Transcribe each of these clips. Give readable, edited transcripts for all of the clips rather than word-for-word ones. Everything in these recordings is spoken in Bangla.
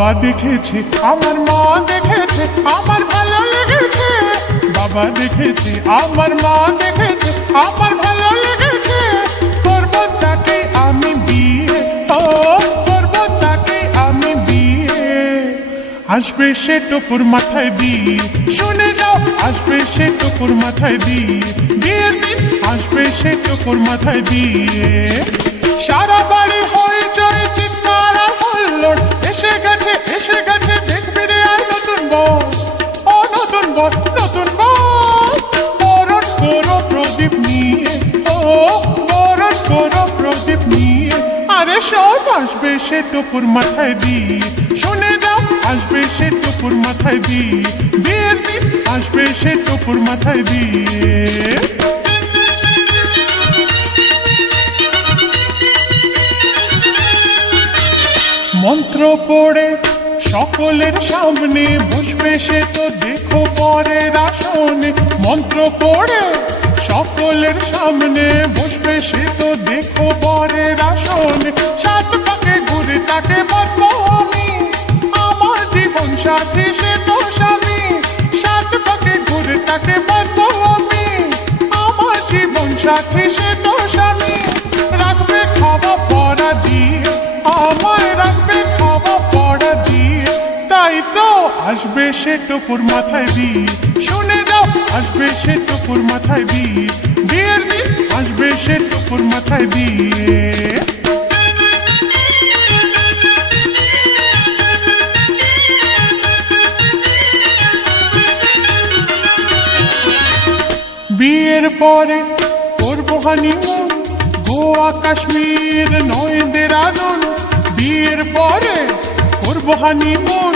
বাবা দেখেছে, আমার মা দেখেছে, আমার ভালো লেগেছে। বাবা দেখেছে, আমার মা দেখেছে, আমার ভালো লেগেছে। করবো তাকে আমি বিয়ে, ও করবো তাকে আমি বিয়ে। আসবে সে টুকুর মাথায় দিয়ে, শুনে যাও, আসবে সে টুকুর মাথায় দিয়ে। বিয়ের দিন আসবে সে টুকুর মাথায় দিয়ে। সারা বাড়ি হয়ে যায় চিৎকার আর হুল্লোড়, এসে গেছে এসে গেছে দেখবি রে আর নতুন বর, ও নতুন বর নতুন বর। বরণ করো প্রদীপ নিয়ে, ও বরণ করো প্রদীপ নিয়ে। আরে সব আসবে সে টুকুর মাথায় দিয়ে, শুনে যাও, আসবে সে টুকুর মাথায় দিয়ে। বিয়ের দিন আসবে সে টুকুর মাথায় দিয়ে। মন্ত্র পড়ে সকলের সামনে বসবে সে তো দেখো পরের আসনে। মন্ত্র পড়ে সকলের সামনে বসবে সে তো দেখো পরের আসনে। সাত পাকে ঘুরে তাকে বলবো আমি, আমার জীবন সাথী সে তো স্বামী। সাত পাকে ঘুরে তাকে বলবো আমি, আমার জীবন সাথী সে তো স্বামী। রাখবে খাওয়া পড়া দিয়ে, আমায় রাখবে খাওয়া পড়া দিয়ে। তাই তো আসবে সে টুকুর মাথায় দিয়ে, শুনে যাও, আসবে সে টুকুর মাথায় দিয়ে। বিয়ের দিন আসবে সে টুকুর মাথায় দিয়ে। বিয়ের পরে করবো হানিমুন, গোয়া কাশ্মীর নয় দেরাদুন। বিয়ের পরে করবো হানিমুন,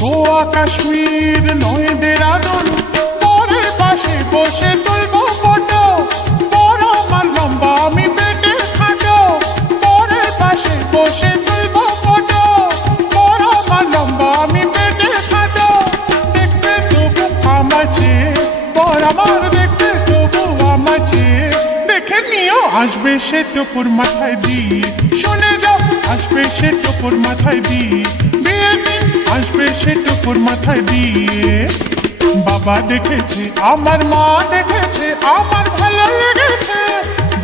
গোয়া কাশ্মীর নয় দেরাদুন। বরের পাশে বসে তুলবো ফটো, বর আমার লম্বা আমি পেটে খাটো। বরের পাশে বসে তুলবো ফটো, বর আমার লম্বা আমি পেটে খাটো। দেখবে তবু আমার চেয়ে, বর আমার দেখবে তবু আমার চেয়ে। দেখে নিও, আসবে সে টুকুর মাথায় দিয়ে, শুনে যাও, আসবে সে টুকুর মাথায় দিয়ে। বিয়ের দিন আসবে সে টুকুর মাথায় দিয়ে। বাবা দেখেছে, আমার মা দেখেছে, আমার ভালো লেগেছে।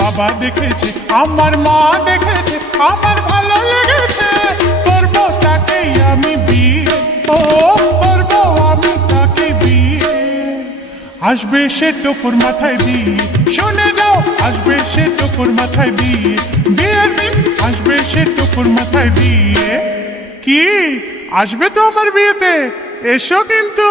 বাবা দেখেছে, আমার মা দেখেছে, আমার ভালো লেগেছে। করবো তাকেই আমি বিয়ে, ও করবো আমি তাকে বিয়ে। আসবে সে টুকুর মাথায় দিয়ে, শুনে যাও, আসবে সে টুকুর মাথায় দিয়ে। বিয়ের দিন আসবে সে টুকুর মাথায় দিয়ে। কি আসবে তো আমার বিয়েতে? এসো কিন্তু।